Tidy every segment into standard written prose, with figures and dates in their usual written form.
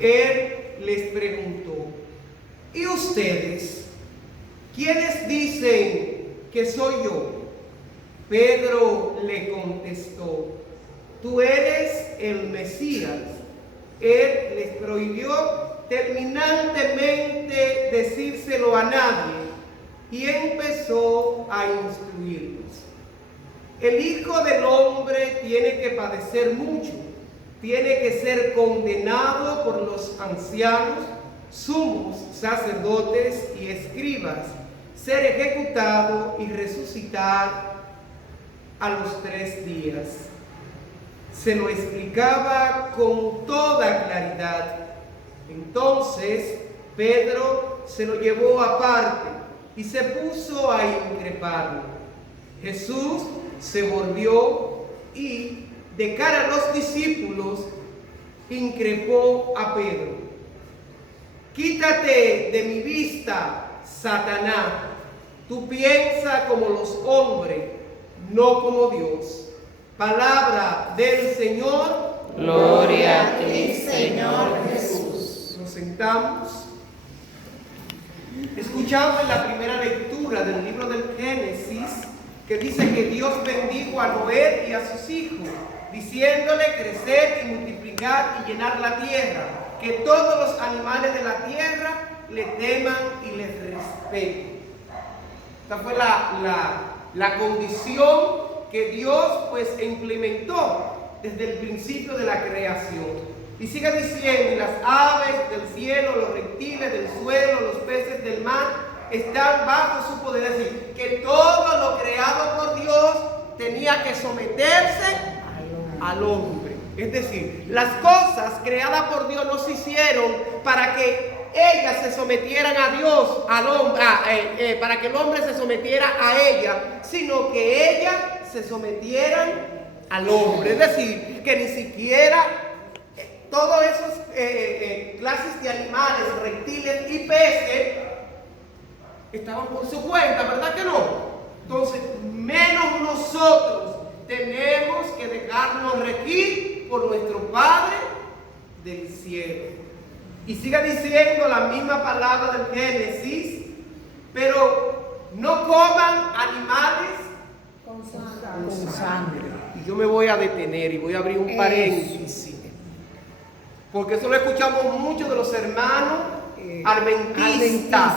Él les preguntó: ¿y ustedes? ¿Quiénes dicen que soy yo? Pedro le contestó: tú eres el Mesías. Él les prohibió terminantemente decírselo a nadie y empezó a instruirlos. El Hijo del Hombre tiene que padecer mucho, tiene que ser condenado por los ancianos, sumos sacerdotes y escribas, ser ejecutado y resucitar a los 3 días. Se lo explicaba con toda claridad. Entonces Pedro se lo llevó aparte y se puso a increparlo. Jesús se volvió y, de cara a los discípulos, increpó a Pedro: quítate de mi vista, Satanás. Tú piensas como los hombres, no como Dios. Palabra del Señor. Gloria a ti, Señor Jesús. Nos sentamos. Escuchamos en la primera lectura del libro del Génesis que dice que Dios bendijo a Noé y a sus hijos, diciéndole: crecer y multiplicar y llenar la tierra, que todos los animales de la tierra le teman y le respeten. Esta fue la condición que Dios pues implementó desde el principio de la creación. Y sigue diciendo: y las aves del cielo, los reptiles del suelo, los peces del mar están bajo su poder. Es decir, que todo lo creado por Dios tenía que someterse al hombre. Es decir, las cosas creadas por Dios no se hicieron para que ellas se sometieran a Dios, al hombre, para que el hombre se sometiera a ella, sino que ellas se sometieran al hombre. Es decir, que ni siquiera todas esas clases de animales, reptiles y peces estaban por su cuenta, ¿verdad que no? Entonces, menos nosotros tenemos que dejarnos regir por nuestro Padre del cielo. Y sigue diciendo la misma palabra del Génesis: pero no coman animales Con sangre. Y yo me voy a detener y voy a abrir un paréntesis, porque eso lo escuchamos mucho de los hermanos adventistas,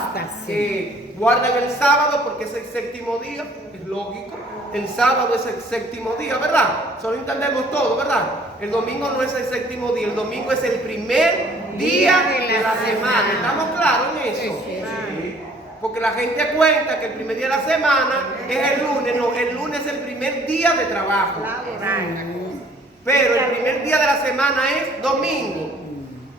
sí. Guardan el sábado porque es el séptimo día. Es lógico, el sábado es el séptimo día, ¿verdad? Solo entendemos todo, ¿verdad? El domingo no es el séptimo día, el domingo es el primer día de la semana. ¿Estamos claros en eso? Sí. Porque la gente cuenta que el primer día de la semana es el lunes. No, el lunes es el primer día de trabajo. Pero el primer día de la semana es domingo.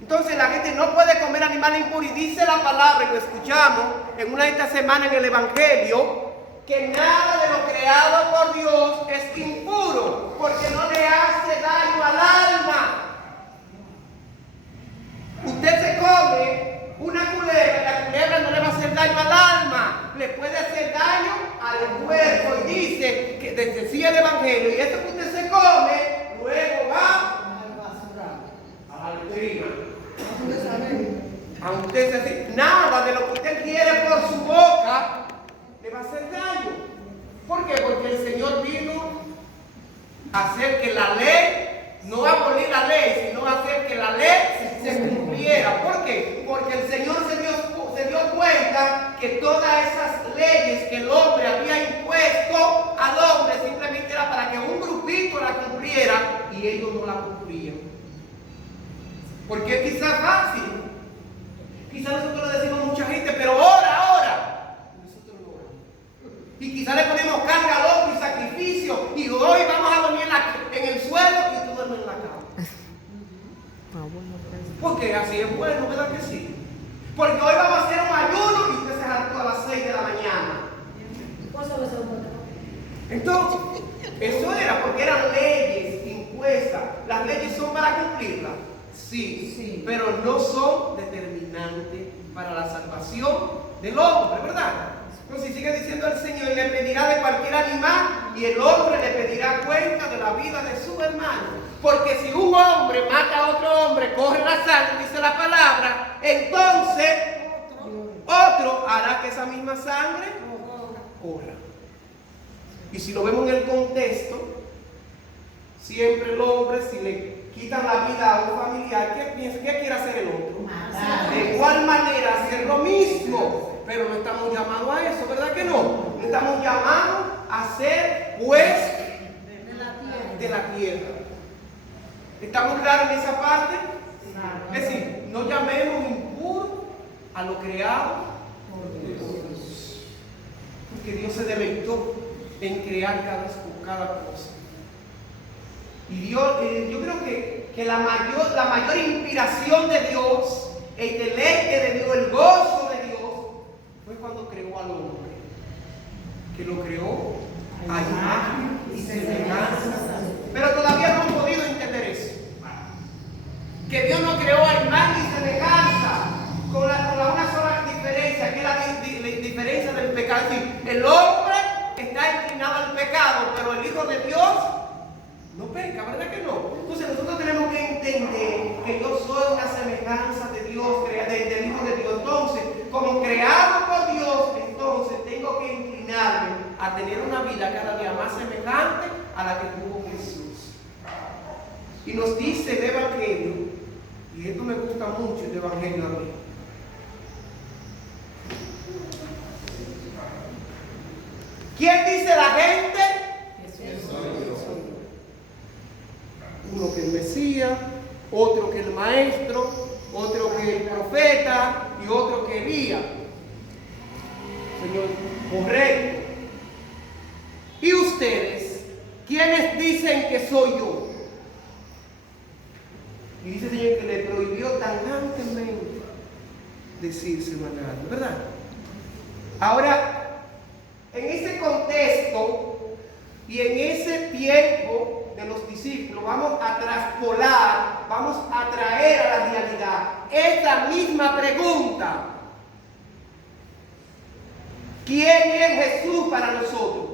Entonces la gente no puede comer animales impuros. Y dice la palabra, y lo escuchamos en una de estas semanas en el Evangelio, que nada de lo creado por Dios es impuro, porque no le hace daño al alma. Usted se come una culebra y la culebra no le va a hacer daño al alma, le puede hacer daño al cuerpo. Y dice que decía el Evangelio: y esto que usted se come, luego va a la letrina. A usted nada de lo que usted quiere por su boca le va a hacer daño. ¿Por qué? Porque el Señor vino a hacer que la ley, no abolir la ley, sino hacer que la ley se cumpliera. ¿Por qué? Porque el Señor se dio cuenta que todas esas leyes que el hombre había impuesto al hombre simplemente era para que un grupito la cumpliera y ellos no la cumplían. Porque es quizás fácil. Quizás nosotros le decimos a mucha gente: pero ora. Nosotros no oramos. Y quizás le ponemos carga al otro y sacrificio. Y hoy vamos a dormir en el suelo y tú duermes en la cama. Porque así es bueno, ¿verdad que sí? Porque hoy vamos a hacer un ayuno y usted se hartó a las 6 de la mañana. Entonces, eso era porque eran leyes impuestas. Las leyes son para cumplirlas. Sí, pero no son determinantes para la salvación del hombre, ¿verdad? Entonces sigue diciendo el Señor: y le pedirá de cualquier animal, y el hombre le pedirá cuenta de la vida de su hermano. Porque si un hombre mata a otro hombre, corre la sangre, dice dice la palabra, entonces otro hará que esa misma sangre corra. Y si lo vemos en el contexto, siempre el hombre, si le quitan la vida a un familiar, ¿qué quiere hacer el otro? De igual manera hacer lo mismo. Pero no estamos llamados a eso, ¿verdad que no? No estamos llamados a ser juez de la tierra. ¿Estamos claros en esa parte? Es decir, no llamemos impuro a lo creado por Dios. Porque Dios se deleitó en crear cada cosa. Y Dios, yo creo que la mayor inspiración de Dios, el deleite de Dios, el gozo de Dios, fue cuando creó al hombre. Que lo creó a imagen y semejanza. Pero todavía no hemos podido entender eso. Que Dios no creó a imagen y semejanza con una sola diferencia, que es la diferencia del pecado. Es decir, el hombre está inclinado al pecado, pero el Hijo de Dios no peca, ¿verdad que no? Entonces nosotros tenemos que entender que yo soy una semejanza de Dios, del Hijo de Dios. Entonces, como creado por Dios, entonces tengo que inclinarme a tener una vida cada día más semejante a la que tuvo Jesús. Y nos dice el Evangelio, y esto me gusta mucho el Evangelio a mí. ¿Quién dice la gente? Uno que el Mesías, otro que el maestro, otro que el profeta y otro que Elías. Señor, correcto. ¿Y ustedes? ¿Quiénes dicen que soy yo? Y dice el Señor que le prohibió tajantemente decir semanal, ¿verdad? Ahora, en ese contexto y en ese tiempo de los discípulos, vamos a traspolar, vamos a traer a la realidad esta misma pregunta: ¿quién es Jesús para nosotros?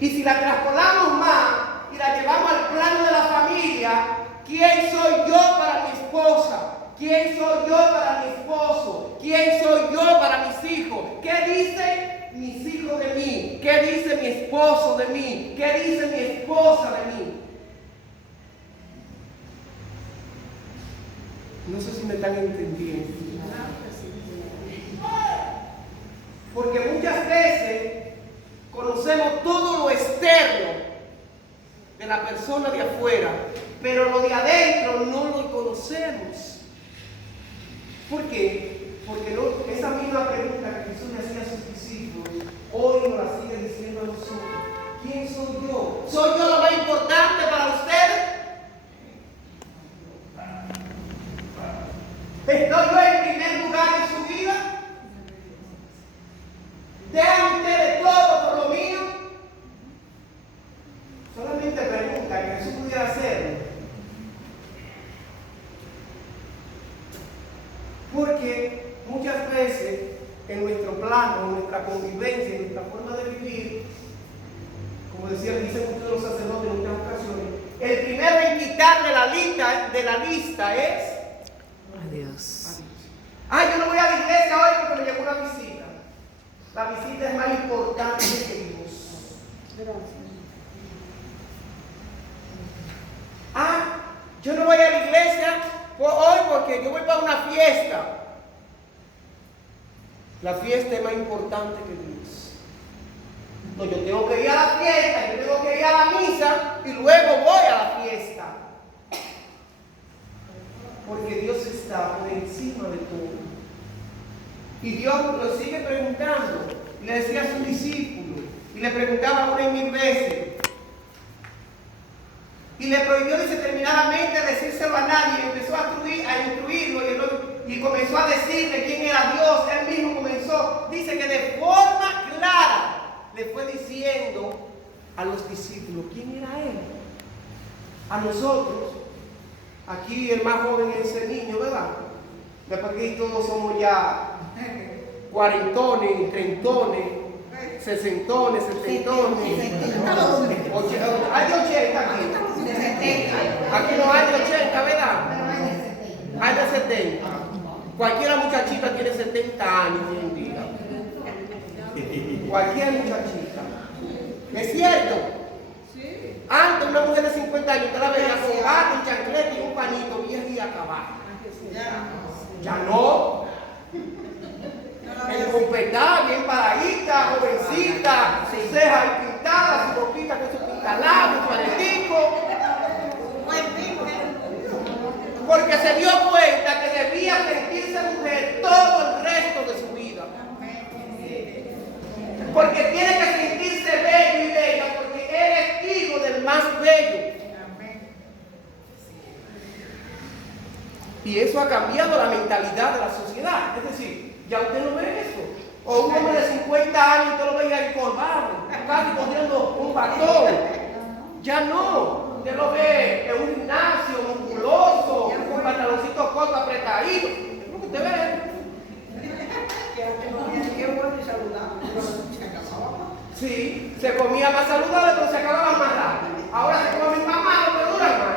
Y si la traspolamos más y la llevamos al plano de la familia, ¿quién soy yo para mi esposa? ¿Quién soy yo para mi esposo? ¿Quién soy yo para mis hijos? ¿Qué dicen mis hijos de mí? ¿Qué dice mi esposo de mí? ¿Qué dice mi esposa de mí? No sé si me están entendiendo. Porque muchas veces conocemos todo lo externo de la persona de afuera, pero lo de adentro no lo conocemos. ¿Por qué? Porque esa misma pregunta que Jesús le hacía a sus discípulos, hoy nos la sigue diciendo a nosotros. ¿Quién soy yo? ¿Soy yo lo más importante para ustedes? ¿Estoy yo en primer lugar en su vida? ¿Dejan ustedes todo por lo mío? Solamente pregunta que Jesús pudiera hacer. Porque muchas veces en nuestro plano, en nuestra convivencia, en nuestra forma de vivir, como dicen muchos de los sacerdotes en muchas ocasiones, el primero en quitar de la lista es Adiós. yo no voy a la iglesia hoy porque me llegó una visita. La visita es más importante que Dios. Yo no voy a la iglesia hoy porque yo voy para una fiesta. La fiesta es más importante que Dios. No, yo tengo que ir a la fiesta, yo tengo que ir a la misa y luego voy a la fiesta. Porque Dios está por encima de todo. Y Dios lo sigue preguntando. Le decía a sus discípulos, y le preguntaba una y mil veces. Y le prohibió determinadamente decírselo a nadie. Y empezó a instruirlo y comenzó a decirle quién era Dios. Él mismo comenzó, dice que de forma clara le fue diciendo a los discípulos quién era Él. A nosotros, aquí el más joven es el niño, ¿verdad? Después que todos somos ya cuarentones, treintones, sesentones, setentones. Hay de 80 aquí. Aquí no hay de 80, ¿verdad? Hay de 70. Cualquiera muchachita tiene 70 años hoy en día. Cualquier muchachita. ¿Es cierto? Antes una mujer de 50 años, usted la veía con gato, un chanclete y un pañito viejo y acabado. Ya no. Encopetada, bien paradita, jovencita, sus cejas pintadas, su boquita con su pintalabios, su aretico. Porque se dio cuenta que debía sentirse mujer todo el resto de su vida. Porque tiene que sentirse bello y bella, porque él es hijo del más bello. Y eso ha cambiado la mentalidad de la sociedad. Es decir, ya usted no ve eso. O un hombre de 50 años, usted lo veía encorvado, casi cogiendo un bastón. Ya no. Usted lo ve en un gimnasio, musculoso, con pantaloncitos cortos apretaditos. Es lo que usted ve. Sí, se comía más saludable, pero se acababa más rápido. Ahora se come más malo, pero dura más.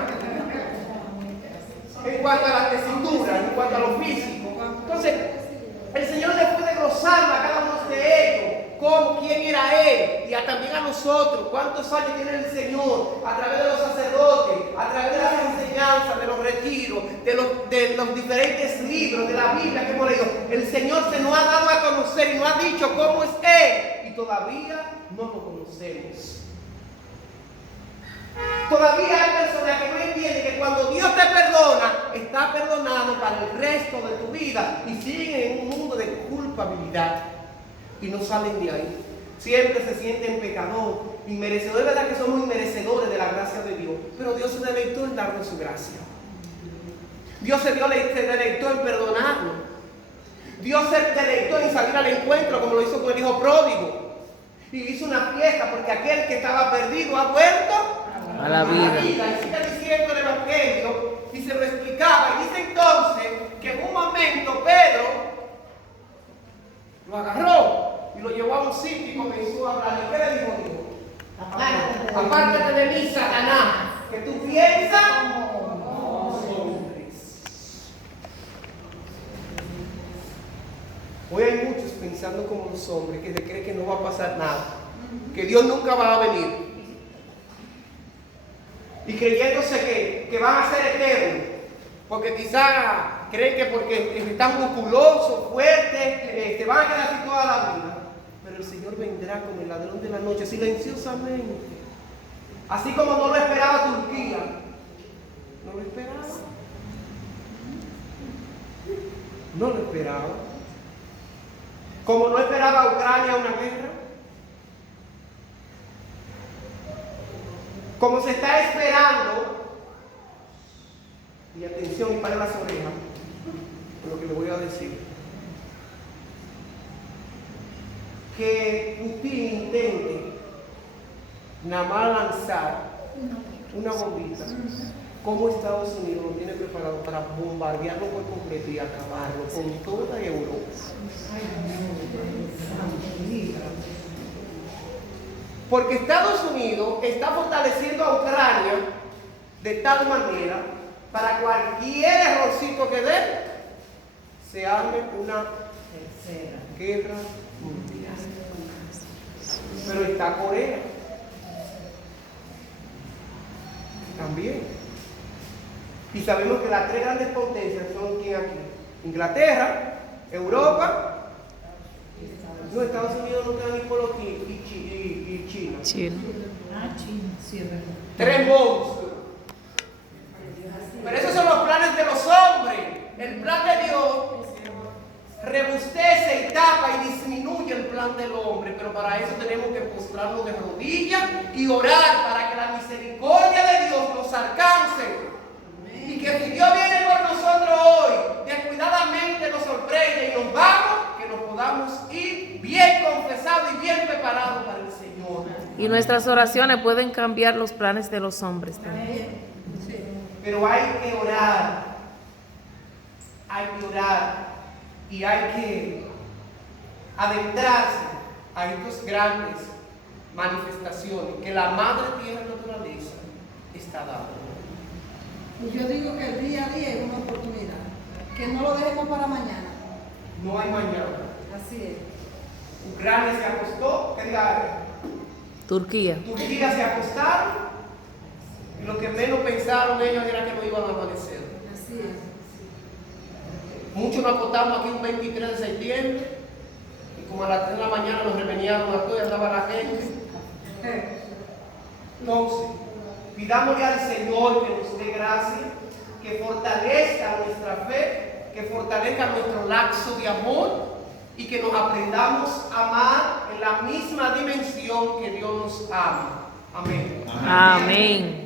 En cuanto a la tesitura, en cuanto a lo físico. Entonces, el Señor después de glosar a cada uno de ellos, cómo, quién era Él, y también a nosotros, cuántos años tiene el Señor, a través de los sacerdotes, a través de las enseñanzas, de los retiros, de los diferentes libros, de la Biblia que hemos leído. El Señor se nos ha dado a conocer y nos ha dicho cómo es Él, y todavía no lo conocemos. Todavía hay personas que no entienden que cuando Dios te perdona, está perdonado para el resto de tu vida y siguen en un mundo de culpabilidad y no salen de ahí. Siempre se sienten pecadores, inmerecedores. Es verdad que somos inmerecedores de la gracia de Dios, pero Dios se deleitó en darnos su gracia. Dios se deleitó en perdonarnos. Dios se deleitó en salir al encuentro como lo hizo con el hijo pródigo. Y hizo una fiesta porque aquel que estaba perdido ha vuelto a la vida. Y sigue diciendo el Evangelio y se lo explicaba. Y dice entonces que en un momento Pedro lo agarró y lo llevó a un sitio y comenzó a hablar. ¿Y qué le dijo Dios? Apártate de mí, Satanás, que tú piensas como los hombres. Hoy hay muchos pensando como los hombres que se creen que no va a pasar nada, que Dios nunca va a venir. Y creyéndose que van a ser eternos, porque quizás creen que porque están musculosos, fuertes, van a quedar así toda la vida. Pero el Señor vendrá como el ladrón de la noche, silenciosamente. Así como no lo esperaba Turquía, no lo esperaba. No lo esperaba. Como no esperaba Ucrania una guerra. Como se está esperando, y atención y para las orejas, por lo que le voy a decir, que Putin intente nada más lanzar una bombita, como Estados Unidos lo tiene preparado para bombardearlo por completo y acabarlo con toda Europa. Porque Estados Unidos está fortaleciendo a Ucrania de tal manera para cualquier errorcito que dé, se arme una tercera guerra mundial. Pero está Corea también. Y sabemos que las tres grandes potencias son ¿quién aquí? Inglaterra, Europa. No, Estados Unidos no queda ni por aquí y China. China. China, sí, es verdad. Tres monstruos. Pero esos son los planes de los hombres. El plan de Dios rebustece y tapa y disminuye el plan del hombre. Pero para eso tenemos que postrarnos de rodillas y orar para que la misericordia de Dios nos alcance. Y que si Dios viene por nosotros hoy, descuidadamente nos sorprende y nos vamos, que nos podamos ir bien confesados y bien preparados para el Señor. Y nuestras oraciones pueden cambiar los planes de los hombres también. Pero hay que orar. Hay que orar. Y hay que adentrarse a estos grandes manifestaciones que la madre tierra naturaleza está dando. Y yo digo que el día a día es una oportunidad, que no lo dejemos para mañana. No hay mañana. Así es. Ucrania se acostó, ¿qué diga? Turquía. Turquía se acostaron y lo que menos pensaron ellos era que no iban a amanecer. Así es. Muchos nos acostamos aquí un 23 de septiembre y como a las 3 de la mañana nos reveniaron a todos y andaba la gente. Entonces, pidámosle al Señor que nos dé gracia, que fortalezca nuestra fe, que fortalezca nuestro lazo de amor y que nos aprendamos a amar en la misma dimensión que Dios nos ama. Amén. Amén.